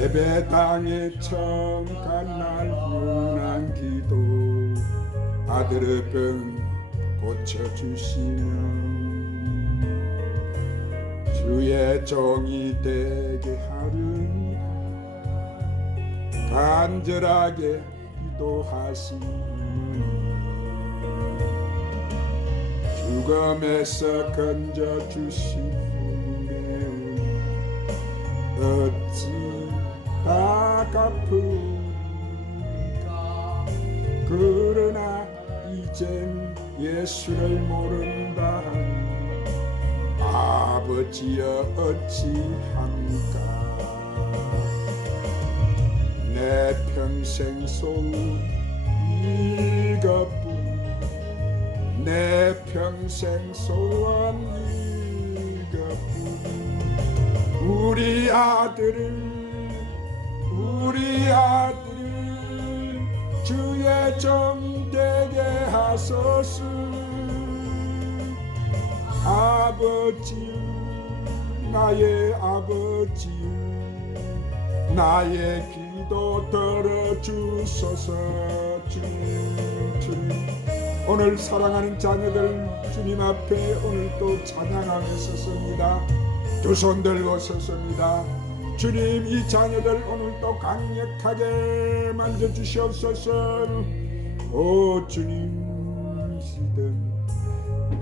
예배당에 처음 간 날 흔한 기도 아들의 병 고쳐주시면 주의 종이 되게 하는 간절하게 기도하시니 죽음에서 건져주시면 어찌 다 갚으리까. 그러나 이젠 예수를 모른다 아버지여 어찌합니까. 내 평생 소원 이것뿐 내 평생 소원 이것뿐 우리 아들을 주의 종 되게 하소서. 아버지 나의 아버지 나의 기도 들어주소서. 주님 오늘 사랑하는 자녀들 주님 앞에 오늘 또 찬양하며 섰습니다. 두 손 들고 섰습니다. 주님 이 자녀들 오늘 또 강력하게 만져주시옵소서. 오 주님 시든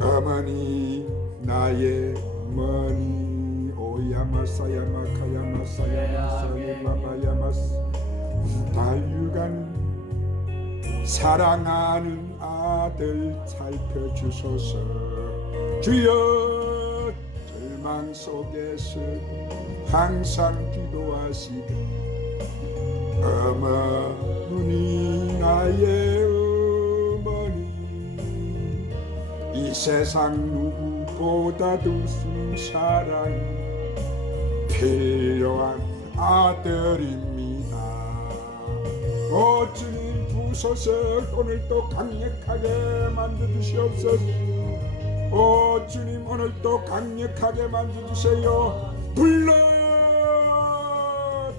어머니 나의 어머니 오야마사야마카야마사야마사야 바바야마스 다유간 사랑하는 아들 살펴주소서. 주여 절망 속에서 항상 기도하시던 어머니 나의 어머니 이 세상 누구보다도 순사랑 필요한 아들입니다. 오 주님 부소서 오늘 또 강력하게 만져주시옵소서. 오 주님 오늘 또 강력하게 만져주세요. 불러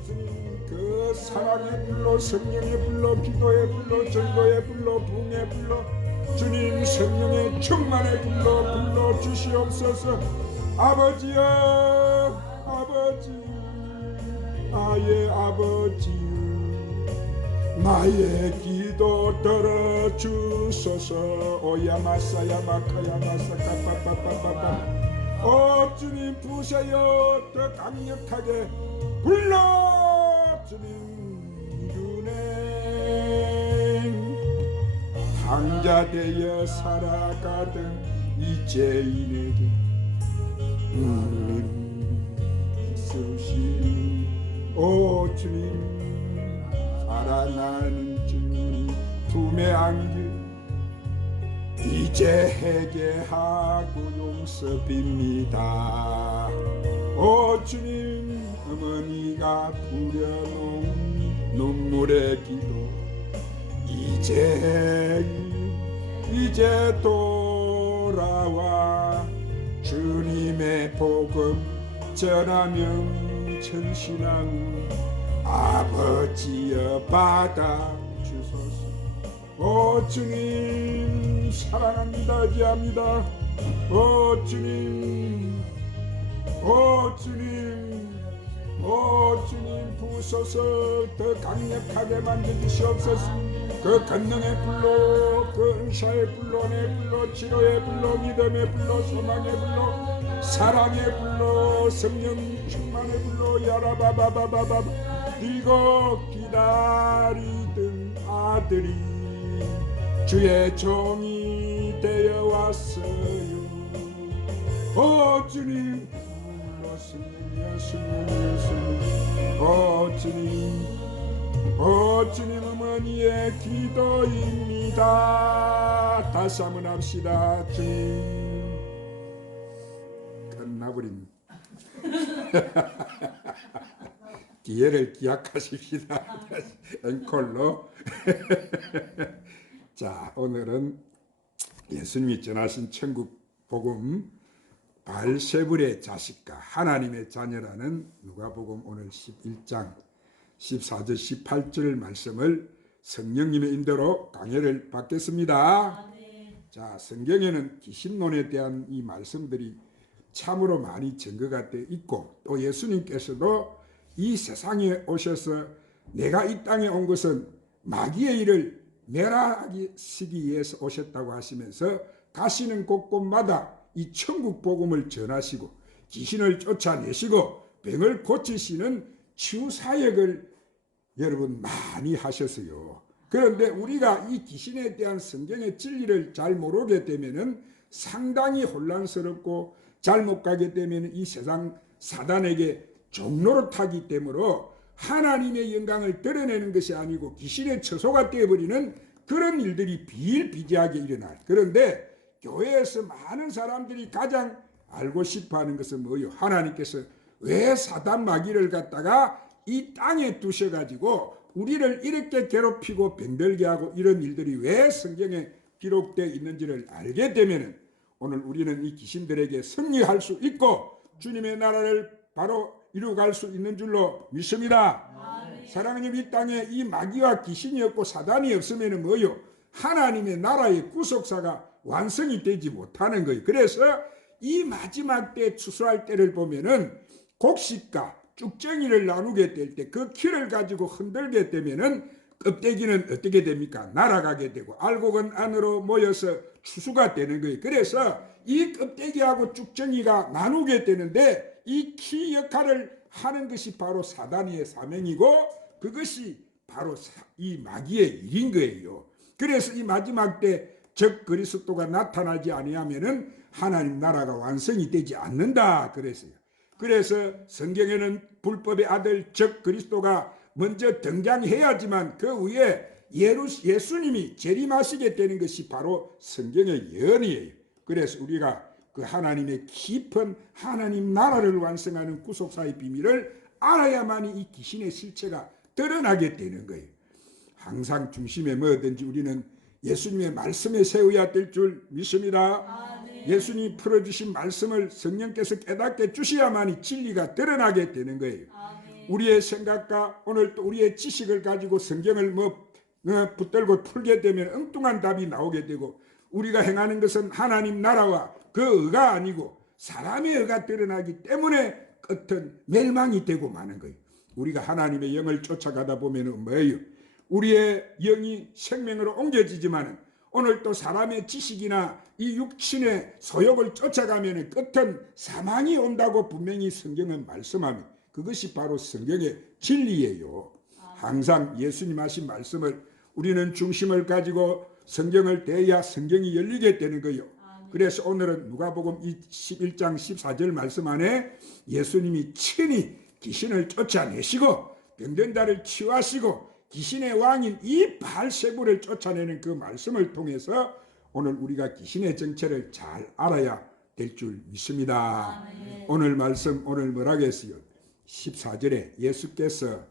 주님 그 사랑의 불러 성령의 불러 기도의 불러 전도의 불러 부흥의 불러 주님 성령의 충만의 불러 주시옵소서. 아버지여 아버지 나의 아버지 나의 기도 들어주소서. 오야마사야마카야마사카파파파파파 오 주님 부세요. 더 강력하게 불러 주님 윤행 당자되어 살아가던 이 죄인에게 있으시니 오 주님 살아나는 주님 품에 안겨 이제 회개하고 용서 빕니다. 오 주님 어머니가 부려놓은 눈물의 기도 이제 돌아와 주님의 복음 전하며 전신하는 아버지여 받아주소서. 오 주님 사랑합니다 의지합니다. 오 주님 오 주님 오 주님 부소서. 더 강력하게 만져주시옵소서. 그 권능의 불로 그 은사의 불로 내 불로 치료의 불로 믿음의 불로 소망의 불로 사랑의 불로 성령 충만의 불로 야라바바바바바 이고 기다리던 아들이 주의 종이 되어 왔어요. 오 주님 오 주님 어머니의 기도입니다. 다시 한번 합시다. 주님 끝나버린 기회를 기약하십시다. 앵콜로 자 오늘은 예수님이 전하신 천국 복음 발세불의 자식과 하나님의 자녀라는 누가복음 오늘 11장 14절 18절 말씀을 성령님의 인도로 강해를 받겠습니다. 자, 성경에는 귀신론에 대한 이 말씀들이 참으로 많이 증거가 되어 있고, 또 예수님께서도 이 세상에 오셔서 내가 이 땅에 온 것은 마귀의 일을 멸하시기 위해서 오셨다고 하시면서 가시는 곳곳마다 이 천국 복음을 전하시고 귀신을 쫓아내시고 병을 고치시는 치유 사역을 여러분 많이 하셨어요. 그런데 우리가 이 귀신에 대한 성경의 진리를 잘 모르게 되면은 상당히 혼란스럽고 잘못 가게 되면 이 세상 사단에게 종로로 타기 때문에 하나님의 영광을 드러내는 것이 아니고 귀신의 처소가 되어버리는 그런 일들이 비일비재하게 일어나요. 그런데 교회에서 많은 사람들이 가장 알고 싶어하는 것은 뭐예요? 하나님께서 왜 사단 마귀를 갖다가 이 땅에 두셔가지고 우리를 이렇게 괴롭히고 병들게 하고 이런 일들이 왜 성경에 기록되어 있는지를 알게 되면 오늘 우리는 이 귀신들에게 승리할 수 있고 주님의 나라를 바로 이루어갈 수 있는 줄로 믿습니다. 사랑하는 이 땅에 이 마귀와 귀신이 없고 사단이 없으면 뭐요? 하나님의 나라의 구속사가 완성이 되지 못하는 거예요. 그래서 이 마지막 때 추수할 때를 보면은 곡식과 쭉정이를 나누게 될 때 그 키를 가지고 흔들게 되면은 껍데기는 어떻게 됩니까? 날아가게 되고 알곡은 안으로 모여서 추수가 되는 거예요. 그래서 이 껍데기하고 쭉정이가 나누게 되는데 이 키 역할을 하는 것이 바로 사단의 사명이고 그것이 바로 이 마귀의 일인 거예요. 그래서 이 마지막 때 적 그리스도가 나타나지 아니하면은 하나님 나라가 완성이 되지 않는다 그랬어요. 그래서 성경에는 불법의 아들 적 그리스도가 먼저 등장해야지만 그 위에 예수님이 재림하시게 되는 것이 바로 성경의 예언이에요. 그래서 우리가 그 하나님의 깊은 하나님 나라를 완성하는 구속사의 비밀을 알아야만이 이 귀신의 실체가 드러나게 되는 거예요. 항상 중심에 뭐든지 우리는 예수님의 말씀에 세워야 될 줄 믿습니다. 예수님이 풀어주신 말씀을 성령께서 깨닫게 주셔야만이 진리가 드러나게 되는 거예요. 우리의 생각과 오늘 또 우리의 지식을 가지고 성경을 붙들고 풀게 되면 엉뚱한 답이 나오게 되고 우리가 행하는 것은 하나님 나라와 그 의가 아니고 사람의 의가 드러나기 때문에 끝은 멸망이 되고 마는 거예요. 우리가 하나님의 영을 쫓아가다 보면 뭐예요? 우리의 영이 생명으로 옮겨지지만 오늘 또 사람의 지식이나 이 육신의 소욕을 쫓아가면 끝은 사망이 온다고 분명히 성경은 말씀합니다. 그것이 바로 성경의 진리예요. 항상 예수님 하신 말씀을 우리는 중심을 가지고 성경을 대해야 성경이 열리게 되는 거예요. 그래서 오늘은 누가복음 11장 14절 말씀 안에 예수님이 친히 귀신을 쫓아내시고 병든 자를 치유하시고 귀신의 왕인 이 바알세불을 쫓아내는 그 말씀을 통해서 오늘 우리가 귀신의 정체를 잘 알아야 될 줄 믿습니다. 오늘 말씀 오늘 뭐라고 했어요? 14절에 예수께서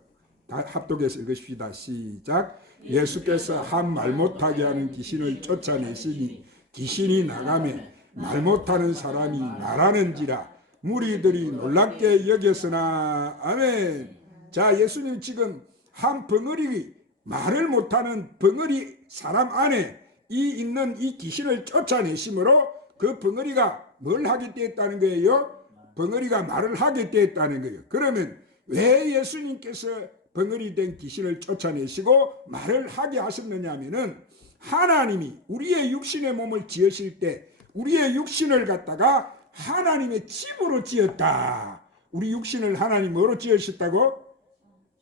다 합독해서 읽으십시다. 시작. 예수께서 한 말 못하게 하는 귀신을 쫓아내시니 귀신이 나가면 말 못하는 사람이 말하는지라 무리들이 놀랍게 여겼으나 아멘. 자, 예수님 지금 한 벙어리 말을 못하는 벙어리 사람 안에 있는 이 귀신을 쫓아내심으로 그 벙어리가 뭘 하게 되었다는 거예요? 벙어리가 말을 하게 되었다는 거예요. 그러면 왜 예수님께서 벙어리 된 귀신을 쫓아내시고 말을 하게 하셨느냐 하면은 하나님이 우리의 육신의 몸을 지으실 때 우리의 육신을 갖다가 하나님의 집으로 지었다. 우리 육신을 하나님 뭐로 지으셨다고?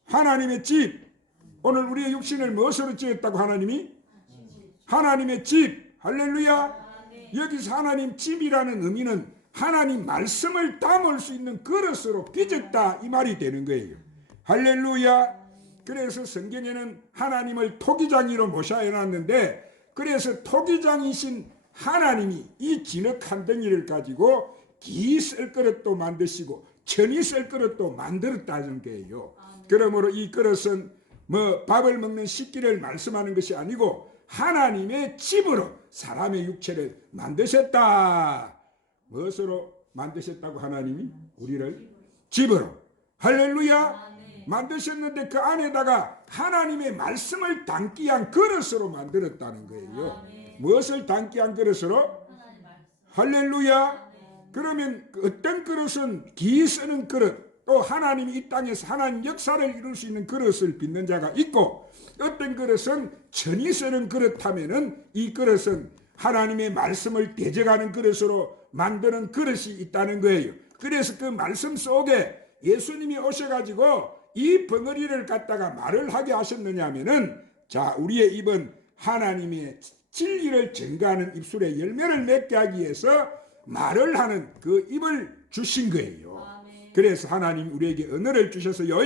하나님의 집. 오늘 우리의 육신을 무엇으로 지었다고 하나님이? 하나님의 집. 할렐루야. 여기서 하나님 집이라는 의미는 하나님 말씀을 담을 수 있는 그릇으로 빚었다 이 말이 되는 거예요. 할렐루야. 그래서 성경에는 하나님을 토기장이로 모셔놨는데 그래서 토기장이신 하나님이 이 진흙 한 덩이를 가지고 기 쓸 그릇도 만드시고 천이 쓸 그릇도 만들었다는 거예요. 그러므로 이 그릇은 밥을 먹는 식기를 말씀하는 것이 아니고 하나님의 집으로 사람의 육체를 만드셨다. 무엇으로 만드셨다고 하나님이? 우리를 집으로. 할렐루야. 만드셨는데 그 안에다가 하나님의 말씀을 담기 위한 그릇으로 만들었다는 거예요. 무엇을 담기 위한 그릇으로? 할렐루야. 그러면 어떤 그릇은 기 쓰는 그릇, 또 하나님이 이 땅에서 하나님 역사를 이룰 수 있는 그릇을 빚는 자가 있고, 어떤 그릇은 천이 쓰는 그릇 하면은 이 그릇은 하나님의 말씀을 대적하는 그릇으로 만드는 그릇이 있다는 거예요. 그래서 그 말씀 속에 예수님이 오셔가지고 이 벙어리를 갖다가 말을 하게 하셨느냐 하면은, 자, 우리의 입은 하나님의 진리를 증거하는 입술의 열매를 맺게 하기 위해서 말을 하는 그 입을 주신 거예요. 그래서 하나님 우리에게 언어를 주셔서요.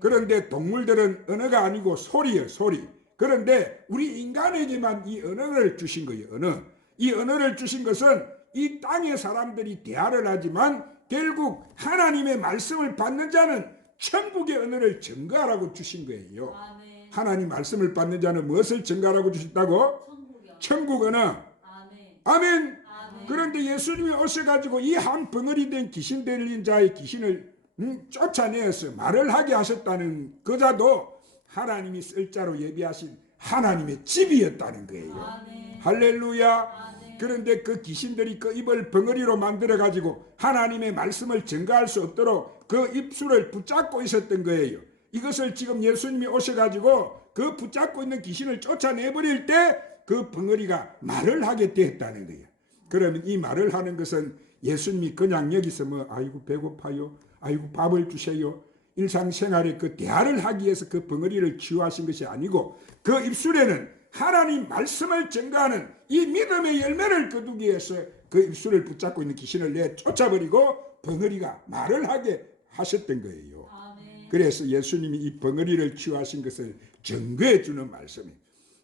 그런데 동물들은 언어가 아니고 소리예요, 소리. 그런데 우리 인간에게만 이 언어를 주신 거예요, 언어. 이 언어를 주신 것은 이 땅의 사람들이 대화를 하지만 결국 하나님의 말씀을 받는 자는 천국의 언어를 증거하라고 주신 거예요. 하나님 말씀을 받는 자는 무엇을 증거하라고 주셨다고? 천국 언어. 아멘. 그런데 예수님이 오셔가지고 이 한 벙어리 된 귀신 들린 자의 귀신을 쫓아내어서 말을 하게 하셨다는 그자도 하나님이 쓸 자로 예비하신 하나님의 집이었다는 거예요. 할렐루야. 그런데 그 귀신들이 그 입을 벙어리로 만들어가지고 하나님의 말씀을 증거할 수 없도록 그 입술을 붙잡고 있었던 거예요. 이것을 지금 예수님이 오셔가지고 그 붙잡고 있는 귀신을 쫓아내버릴 때 그 벙어리가 말을 하게 되었다는 거예요. 그러면 이 말을 하는 것은 예수님이 그냥 여기서 뭐 아이고 배고파요, 아이고 밥을 주세요, 일상생활에 그 대화를 하기 위해서 그 벙어리를 치유하신 것이 아니고, 그 입술에는 하나님 말씀을 증거하는 이 믿음의 열매를 거두기 위해서 그 입술을 붙잡고 있는 귀신을 내쫓아버리고 벙어리가 말을 하게 하셨던 거예요. 그래서 예수님이 이 벙어리를 치유하신 것을 증거해 주는 말씀이에요.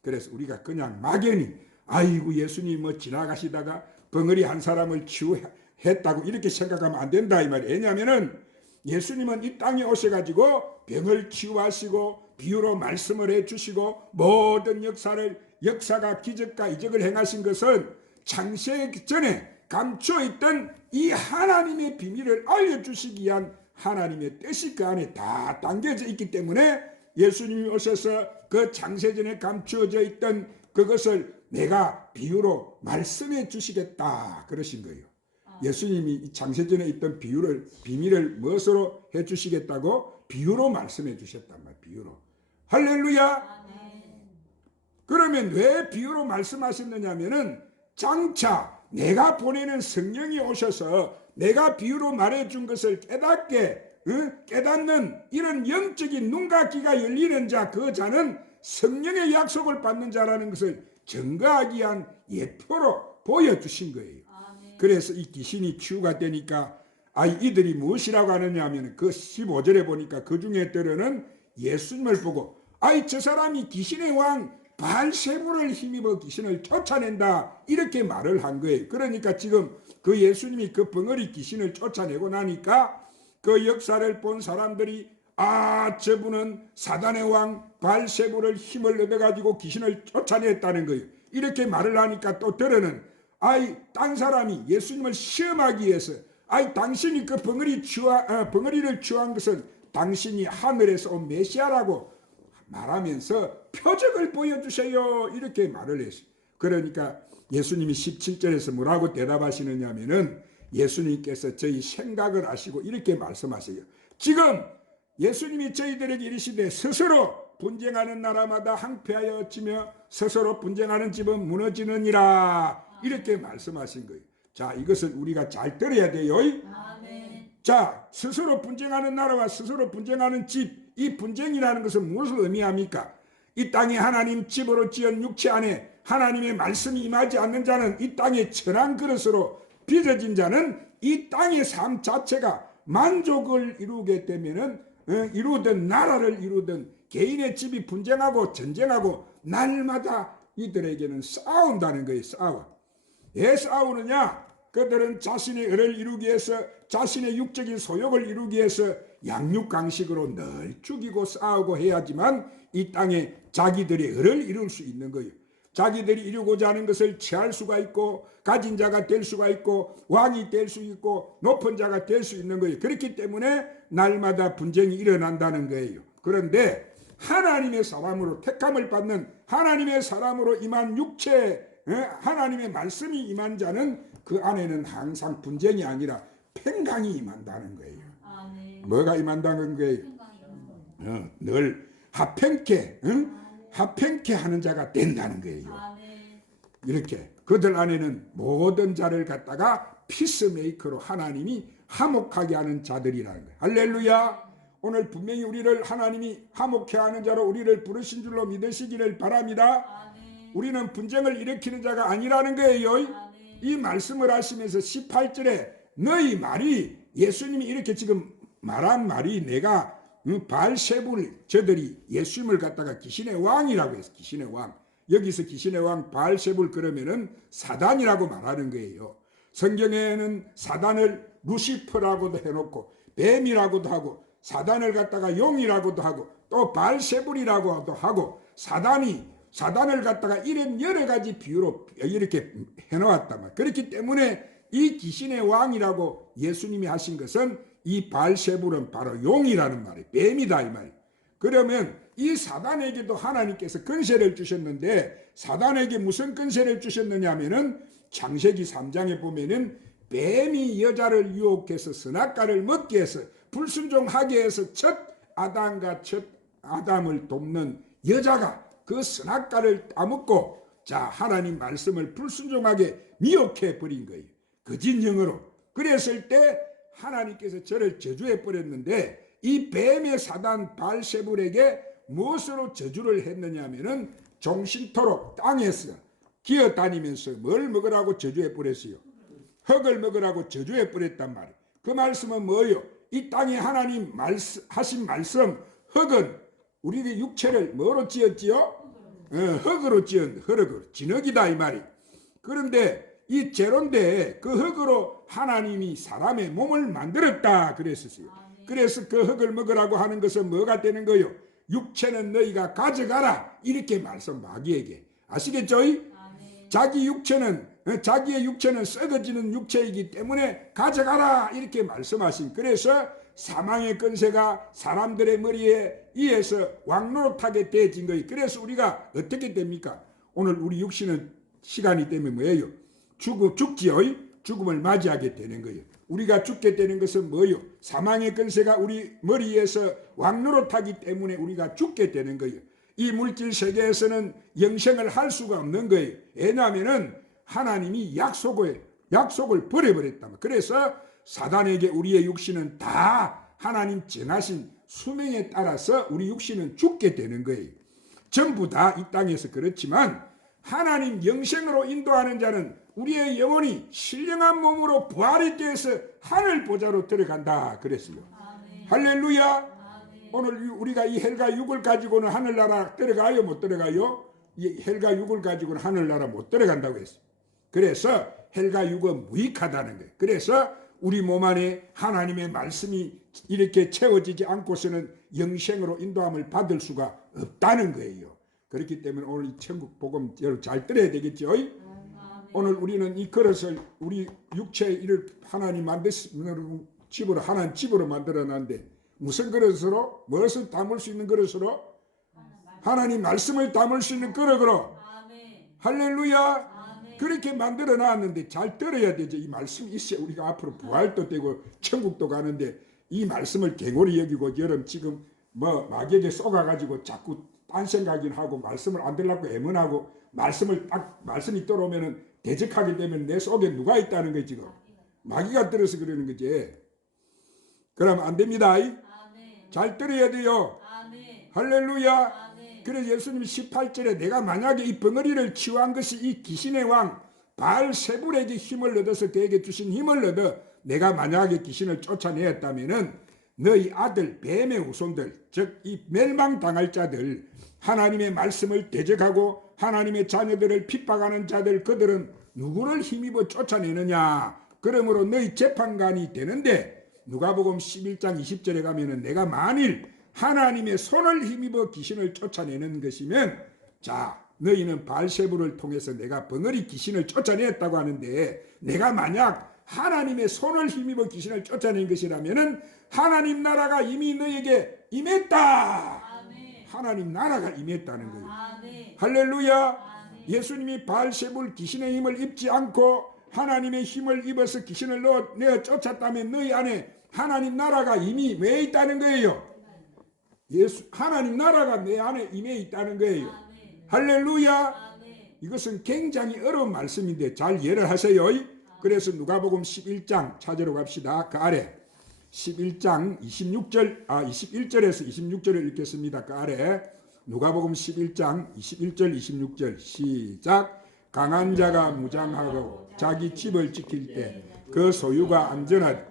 그래서 우리가 그냥 막연히 아이고 예수님 뭐 지나가시다가 벙어리 한 사람을 치유했다고 이렇게 생각하면 안 된다 이 말이에요. 왜냐하면은 예수님은 이 땅에 오셔가지고 병을 치유하시고 비유로 말씀을 해주시고 모든 역사가 기적과 이적을 행하신 것은 창세 전에 감춰있던 이 하나님의 비밀을 알려주시기 위한 하나님의 뜻이 그 안에 다 담겨져 있기 때문에 예수님이 오셔서 그 창세전에 감추어져 있던 그것을 내가 비유로 말씀해 주시겠다 그러신 거예요. 예수님이 창세전에 있던 비밀을 무엇으로 해 주시겠다고? 비유로 말씀해 주셨단 말이에요. 비유로. 할렐루야. 그러면 왜 비유로 말씀하셨느냐 하면은 장차 내가 보내는 성령이 오셔서 내가 비유로 말해준 것을 깨닫는 이런 영적인 눈과 귀가 열리는 자, 그 자는 성령의 약속을 받는 자라는 것을 증거하기 위한 예표로 보여주신 거예요. 그래서 이 귀신이 치유가 되니까 이들이 무엇이라고 하느냐 하면 그 15절에 보니까 그 중에 들어는 예수님을 보고 저 사람이 귀신의 왕 바알세불을 힘입어 귀신을 쫓아낸다 이렇게 말을 한 거예요. 그러니까 지금 그 예수님이 그 벙어리 귀신을 쫓아내고 나니까 그 역사를 본 사람들이 저분은 사단의 왕 바알세불을 힘을 얻어가지고 귀신을 쫓아냈다는 거예요. 이렇게 말을 하니까 또 들어는 딴 사람이 예수님을 시험하기 위해서 당신이 그 벙어리를 치유한 것은 당신이 하늘에서 온 메시아라고 말하면서 표적을 보여주세요 이렇게 말을 했어요. 그러니까 예수님이 17절에서 뭐라고 대답하시느냐 하면은 예수님께서 저희 생각을 아시고 이렇게 말씀하세요. 지금 예수님이 저희들에게 이르시되 스스로 분쟁하는 나라마다 항폐하여 어찌며 스스로 분쟁하는 집은 무너지느니라 이렇게 말씀하신 거예요. 자, 이것을 우리가 잘 들어야 돼요. 아멘. 자, 스스로 분쟁하는 나라와 스스로 분쟁하는 집, 이 분쟁이라는 것은 무엇을 의미합니까? 이 땅에 하나님 집으로 지은 육체 안에 하나님의 말씀이 임하지 않는 자는 이 땅에 천한 그릇으로 빚어진 자는 이 땅의 삶 자체가 만족을 이루게 되면은 이루든 나라를 이루든 개인의 집이 분쟁하고 전쟁하고 날마다 이들에게는 싸운다는 거예요. 싸워. 왜 싸우느냐? 그들은 자신의 을을 이루기 위해서 자신의 육적인 소욕을 이루기 위해서 양육강식으로 늘 죽이고 싸우고 해야지만 이 땅에 자기들의 을을 이룰 수 있는 거예요. 자기들이 이루고자 하는 것을 취할 수가 있고 가진 자가 될 수가 있고 왕이 될 수 있고 높은 자가 될 수 있는 거예요. 그렇기 때문에 날마다 분쟁이 일어난다는 거예요. 그런데 하나님의 사람으로 택함을 받는 하나님의 사람으로 임한 육체, 하나님의 말씀이 임한 자는 그 안에는 항상 분쟁이 아니라 평강이 임한다는 거예요. 뭐가 임한다는 거예요? 늘 합평케 합평케 하는 자가 된다는 거예요. 이렇게 그들 안에는 모든 자를 갖다가 피스메이커로 하나님이 화목하게 하는 자들이라는 거예요. 할렐루야. 오늘 분명히 우리를 하나님이 화목해 하는 자로 우리를 부르신 줄로 믿으시기를 바랍니다. 우리는 분쟁을 일으키는 자가 아니라는 거예요. 이 말씀을 하시면서 18절에 너희 말이, 예수님이 이렇게 지금 말한 말이, 내가 바알세불, 저들이 예수님을 갖다가 귀신의 왕이라고 해서 귀신의 왕, 여기서 귀신의 왕 바알세불 그러면은 사단이라고 말하는 거예요. 성경에는 사단을 루시퍼라고도 해놓고 뱀이라고도 하고 사단을 갖다가 용이라고도 하고 또 바알세불이라고도 하고 사단을 갖다가 이런 여러 가지 비유로 이렇게 해놓았단 말이에요. 그렇기 때문에 이 귀신의 왕이라고 예수님이 하신 것은 이 바알세불은 바로 용이라는 말이에요. 뱀이다 이 말이에요. 그러면 이 사단에게도 하나님께서 권세를 주셨는데 사단에게 무슨 권세를 주셨느냐 하면은 창세기 3장에 보면은 뱀이 여자를 유혹해서 선악과를 먹게 해서 불순종하게 해서 첫 아담과 첫 아담을 돕는 여자가 그 선악과를 따먹고 자 하나님 말씀을 불순종하게 미혹해 버린 거예요. 거짓 영으로. 그랬을 때 하나님께서 저를 저주해 버렸는데 이 뱀의 사단 바알세불에게 무엇으로 저주를 했느냐 하면은 종신토록 땅에서 기어다니면서 뭘 먹으라고 저주해 버렸어요? 흙을 먹으라고 저주해 버렸단 말이에요. 그 말씀은 뭐예요? 이 땅에 하나님 하신 말씀, 흙은 우리의 육체를 뭐로 지었지요? 흙으로 지은 흙으로 진흙이다 이 말이. 그런데 이 제론데 그 흙으로 하나님이 사람의 몸을 만들었다 그랬었어요. 그래서 그 흙을 먹으라고 하는 것은 뭐가 되는 거예요? 육체는 너희가 가져가라 이렇게 말씀 마귀에게. 아시겠죠? 자기의 육체는 썩어지는 육체이기 때문에 가져가라 이렇게 말씀하신. 그래서 사망의 권세가 사람들의 머리에 의해서 왕노릇하게 되어진 거예요. 그래서 우리가 어떻게 됩니까? 오늘 우리 육신은 시간이 되면 뭐예요? 죽지요. 죽음을 맞이하게 되는 거예요. 우리가 죽게 되는 것은 뭐예요? 사망의 권세가 우리 머리에서 왕노릇하기 때문에 우리가 죽게 되는 거예요. 이 물질 세계에서는 영생을 할 수가 없는 거예요. 왜냐하면은 하나님이 약속을 버려버렸다. 그래서 사단에게 우리의 육신은 다 하나님 정하신 수명에 따라서 우리 육신은 죽게 되는 거예요. 전부 다 이 땅에서 그렇지만 하나님 영생으로 인도하는 자는 우리의 영혼이 신령한 몸으로 부활이 되어서 하늘 보좌로 들어간다 그랬어요. 할렐루야. 오늘 우리가 이 혈과 육을 가지고는 하늘나라 들어가요? 못 들어가요? 이 혈과 육을 가지고는 하늘나라 못 들어간다고 했어요. 그래서 혈과 육은 무익하다는 거예요. 그래서 우리 몸 안에 하나님의 말씀이 이렇게 채워지지 않고서는 영생으로 인도함을 받을 수가 없다는 거예요. 그렇기 때문에 오늘 이 천국 복음 여러분 잘 들어야 되겠죠. 오늘 우리는 이 그릇을 우리 육체의 일을 하나님 만드신 집으로 하나님 집으로 만들어놨는데 무슨 그릇으로? 무엇을 담을 수 있는 그릇으로? 하나님 말씀을 담을 수 있는 그릇으로. 할렐루야. 그렇게 만들어 놨는데 잘 들어야 되죠. 이 말씀이 있어야 우리가 앞으로 부활도 되고 천국도 가는데 이 말씀을 갱홀히 여기고 여러분 지금 뭐 마귀에게 쏘가가지고 자꾸 딴 생각이나 하고 말씀을 안 들으려고 애문하고 말씀이 들어오면은 대적하게 되면 내 속에 누가 있다는 거지 지금. 마귀가 들어서 그러는 거지. 그러면 안 됩니다. 잘 들어야 돼요. 할렐루야. 그래서 예수님이 18절에 내가 만약에 이 벙어리를 치유한 것이 이 귀신의 왕 바알세불에게 힘을 얻어서 그에게 주신 힘을 얻어 내가 만약에 귀신을 쫓아내었다면은 너희 아들 뱀의 후손들 즉 이 멸망당할 자들 하나님의 말씀을 대적하고 하나님의 자녀들을 핍박하는 자들 그들은 누구를 힘입어 쫓아내느냐. 그러므로 너희 재판관이 되는데 누가복음 11장 20절에 가면은 내가 만일 하나님의 손을 힘입어 귀신을 쫓아내는 것이면 자 너희는 바알세불을 통해서 내가 벙어리 귀신을 쫓아냈다고 하는데, 내가 만약 하나님의 손을 힘입어 귀신을 쫓아낸 것이라면은 하나님 나라가 이미 너에게 임했다. 아멘. 하나님 나라가 임했다는 거예요. 아멘. 할렐루야. 아멘. 예수님이 바알세불 귀신의 힘을 입지 않고 하나님의 힘을 입어서 귀신을 내어 쫓았다면 너희 안에 하나님 나라가 이미 왜 있다는 거예요? 하나님 나라가 내 안에 임해 있다는 거예요. 아멘. 할렐루야. 아멘. 이것은 굉장히 어려운 말씀인데 잘 이해를 하세요. 그래서 누가복음 11장 찾으러 갑시다. 그 아래 11장 21절에서 26절을 읽겠습니다. 그 아래 누가복음 11장 21절 26절 시작. 강한 자가 무장하고 자기 집을 지킬 때 그 소유가 안전하되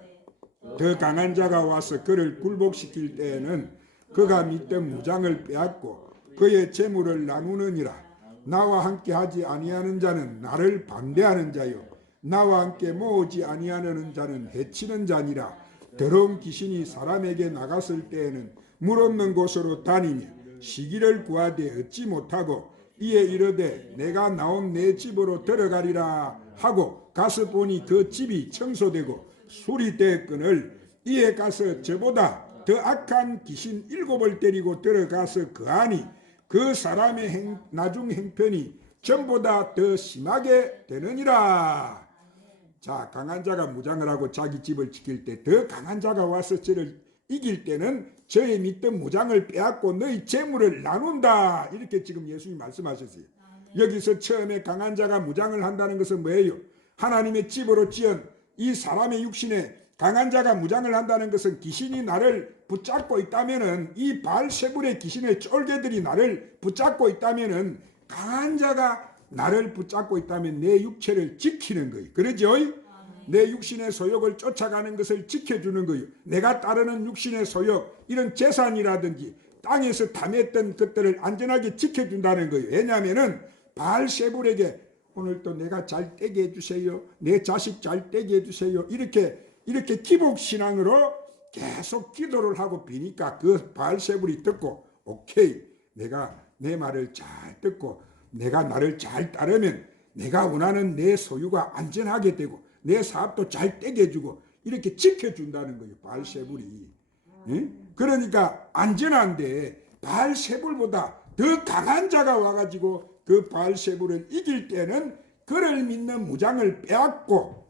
더 강한 자가 와서 그를 굴복시킬 때에는 그가 믿던 무장을 빼앗고 그의 재물을 나누느니라. 나와 함께 하지 아니하는 자는 나를 반대하는 자요, 나와 함께 모으지 아니하는 자는 해치는 자니라. 더러운 귀신이 사람에게 나갔을 때에는 물 없는 곳으로 다니며 시기를 구하되 얻지 못하고 이에 이르되 내가 나온 내 집으로 들어가리라 하고 가서 보니 그 집이 청소되고 술이 되었거늘 이에 가서 저보다 더 악한 귀신 7을 데리고 들어가서 거하니 그 사람의 나중 행편이 전보다 더 심하게 되느니라. 자, 강한 자가 무장을 하고 자기 집을 지킬 때 더 강한 자가 와서 저를 이길 때는 저의 믿던 무장을 빼앗고 너희 재물을 나눈다. 이렇게 지금 예수님이 말씀하셨어요. 여기서 처음에 강한 자가 무장을 한다는 것은 뭐예요? 하나님의 집으로 지은 이 사람의 육신에 강한 자가 무장을 한다는 것은 귀신이 나를 붙잡고 있다면은, 이 바알세불의 귀신의 쫄개들이 나를 붙잡고 있다면은, 강한 자가 나를 붙잡고 있다면 내 육체를 지키는 거예요. 그러죠? 내 육신의 소욕을 쫓아가는 것을 지켜주는 거예요. 내가 따르는 육신의 소욕, 이런 재산이라든지 땅에서 탐했던 것들을 안전하게 지켜준다는 거예요. 왜냐하면은 바알세불에게 오늘 또 내가 잘 되게 해주세요, 내 자식 잘 되게 해주세요, 이렇게 기복신앙으로 계속 기도를 하고 비니까 그 바알세불이 듣고, 오케이, 내가 내 말을 잘 듣고 내가 나를 잘 따르면 내가 원하는 내 소유가 안전하게 되고 내 사업도 잘 되게 해주고 이렇게 지켜준다는 거예요. 바알세불이. 그러니까 안전한데 바알세불보다 더 강한 자가 와가지고 그 바알세불을 이길 때는 그를 믿는 무장을 빼앗고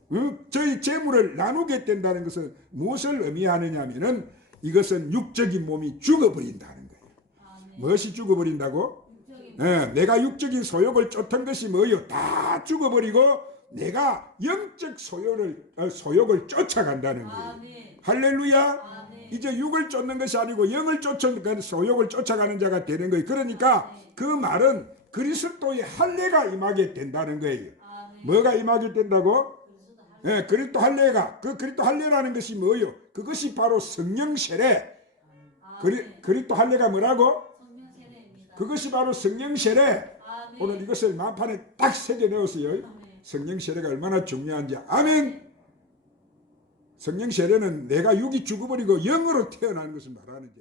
저희 재물을 나누게 된다는 것은 무엇을 의미하느냐 하면은, 이것은 육적인 몸이 죽어버린다는 거예요. 무엇이 죽어버린다고? 내가 육적인 소욕을 쫓은 것이 뭐예요? 다 죽어버리고 내가 영적 소욕을 쫓아간다는 거예요. 아멘. 할렐루야. 아멘. 이제 육을 쫓는 것이 아니고 영을 쫓는 소욕을 쫓아가는 자가 되는 거예요. 그러니까 그 말은 그리스도의 할례가 임하게 된다는 거예요. 아멘. 뭐가 임하게 된다고? 그리스도 할례가, 그 그리스도 할례라는 것이 뭐예요? 그것이 바로 성령 세례. 그리스도 할례가 뭐라고? 성령 세례입니다. 그것이 바로 성령 세례. 아멘. 오늘 이것을 만판에 딱 새겨 넣었어요. 아멘. 성령 세례가 얼마나 중요한지. 아멘. 성령 세례는 내가 육이 죽어버리고 영으로 태어나는 것을 말하는데